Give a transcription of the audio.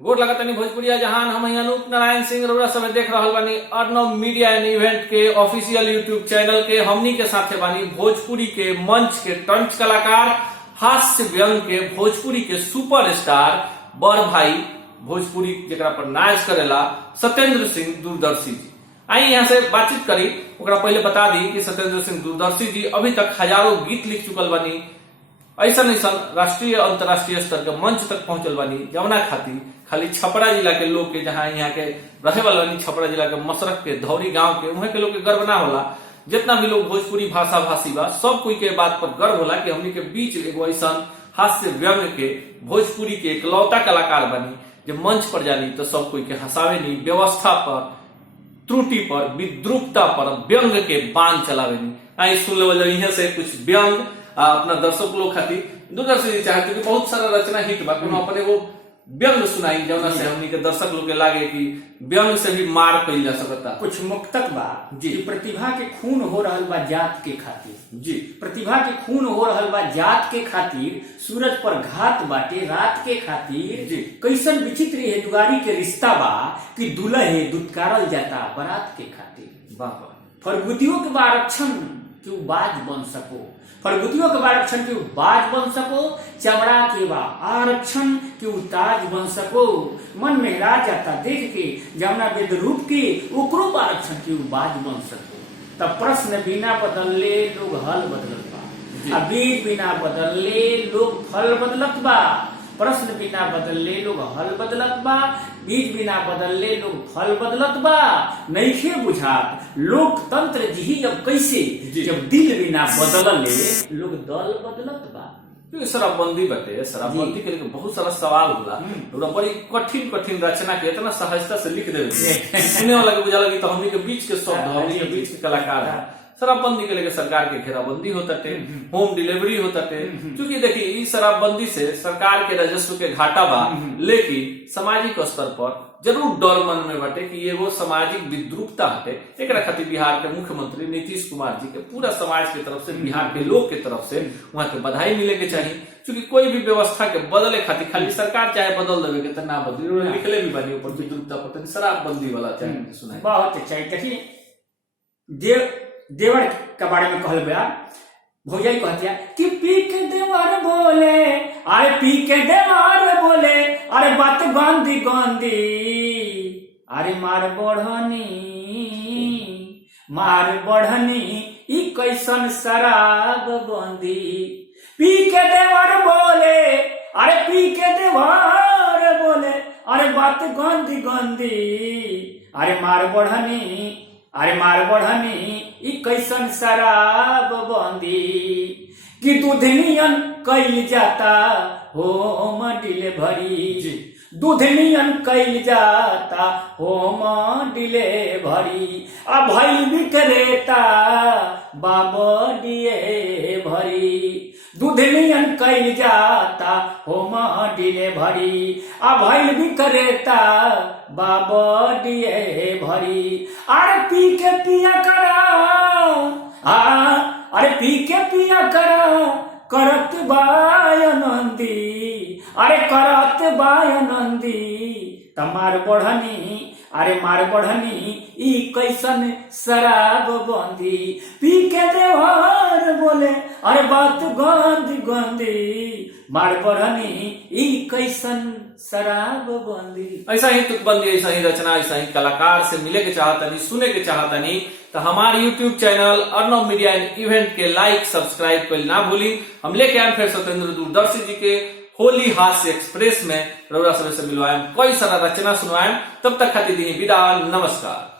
गोर लगातानी भोजपुरिया जहान हम अनूप नारायण सिंह रउरा सब देख रहल बानी अर्नब मीडिया एंड इवेंट के ऑफिशियल यूट्यूब चैनल के। हमनी के साथे बानी भोजपुरी के मंच के टंच कलाकार, हास्य व्यंग के भोजपुरी के सुपरस्टार बड़ भाई भोजपुरी जेकरा पर नाच करेला सत्येंद्र सिंह दूरदर्शी जी। आई यहाँ से बातचीत करी। ओकरा पहले बता दी कि सत्येंद्र सिंह दूरदर्शी जी अभी तक हजारों गीत लिख चुकल बानी, ऐसा राष्ट्रीय अंतर्राष्ट्रीय स्तर के मंच तक पहुंचल बानी, जमुना खाली छपरा जिला के लोग के, जहाँ यहाँ के रहे वाला छपरा जिला के मसरक के धौरी गांव के, वहाँ के लोग के गर्व ना होला। जितना भी लोग भोजपुरी भाषा भाषी बा सब कोई के बात पर गर्व होला कि हमनी के बीच एगो ऐसा हास्य व्यंग के भोजपुरी के इकलौता कलाकार बनी जब मंच पर जानी तो सब कोई के हंसावे नी, व्यवस्था पर, त्रुटि पर, विद्रूपता पर व्यंग के बाण चलावे नी। आई सुन लो यहाँ से कुछ व्यंग अपना दर्शक लोग खातिर दूरदर्शी जी चाहते कि बहुत सारा रचना हिट बा, अपने वो व्यंग सुनाई जौना से हमनी के दर्शक लोग के लागे कि व्यंग से भी मार कइल जा सकता। कुछ मुक्तक बा जी। प्रतिभा के खून हो रहल बा जात के खातिर जी, प्रतिभा के खून हो रहल बा जात के खातिर, सूरज पर घात बाटे रात के खातिर जी। कैसन विचित्र है दुगारी के रिश्ता बा कि दुल्हे दुत्कारल जाता बारात के खातिर। वाह। फरगुतियों के आरक्षण कि बाज बन सको, फरगुतियों के आरक्षण की बाज बन सको, चमड़ा के बा आरक्षण की ताज बन सको, मन में राज जाता देख के जमुना वेद रूप के ओकरो आरक्षण की बाज बन सको। तब प्रश्न बिना बदलले लोग हल बदलत बा, बीज बिना बदलले लोग फल बदलत बा, प्रश्न बिना बदलले लोग हल बदलत बा, बीज बिना बदलले लोग फल बदलत बा। नइखे बुझात लोकतंत्र जी जब कैसे, जब दिल बिना बदलले लोग दल बदलत बा। शराबबंदी बाटे, शराबबंदी के लिए बहुत सारा सवाल होला, बड़ी कठिन रचना के इतना सहजता से लिख देवे सुने वाला के बुझा लगी तो हमनी के बीच के शब्द, हमनी के बीच के कलाकार है। शराबबंदी के लेके सरकार के घेराबंदी होता टे, होम डिलीवरी होता टे। क्योंकि देखिए इस शराबबंदी से सरकार के राजस्व के घाटा बा, लेकिन सामाजिक स्तर पर जरूर डर मन में बाटे कि एगो सामाजिक विद्रूपता हटे। एक खातिर बिहार के मुख्यमंत्री नीतीश कुमार जी के पूरा समाज के तरफ से, बिहार के लोग के तरफ से वहां के बधाई मिले के चाहिए। क्योंकि कोई भी व्यवस्था के बदले खातिर खाली सरकार चाहे बदल देवे के ना बदली, लिखले भी बनी ऊपर विद्रूपता पर शराबबंदी वाला चाहिए सुनाई बहुत चाहिए। देखिए देवर के बारे में कहल गया, भौजाई कहतिया कि पी के देवर बोले, अरे पी के देवर बोले, अरे बात गांधी गांधी, अरे मार बढ़नी ई कैसन शराब बंदी। पी के देवर बोले, अरे पी के देवर बोले, अरे बात गांधी गांधी, अरे मार बढ़नी ई कैसन शराब बंदी। कि दूधनियन कैल जाता होम डिलीवरी, दूधनियन कैल जाता होम डिलीवरी, आ भइल विक्रेता बाबडिए भरी। दूधनियन कैल जाता होम डिलीवरी, आ भइल विक्रेता बाबडिए भरी। अरे पी के पिया करा, अरे पी के पिया करा, करत बाय नंदी, अरे करत बाय नंदी। तमार बढ़नी, अरे मार बढ़नी ई कैसन शराब बंदी। पी के देवर बोले, अरे बात गंदी गंदी, मार बढ़नी ई कैसन शराब बंदी। ऐसा ही तुकबंदी, ऐसा ही रचना, ऐसा ही कलाकार से मिले के चाहतनी, सुने के चाहतनी तो हमारे YouTube channel Arnab media and event के लाइक सब्सक्राइब कर ना भूली। हम लेके आए फिर सत्येंद्र दूरदर्शी जी के होली हास्य एक्सप्रेस में रउरा सब से मिलवाएं, कई सारा रचना सुनवाएं। तब तक खातिर दी विदा, नमस्कार।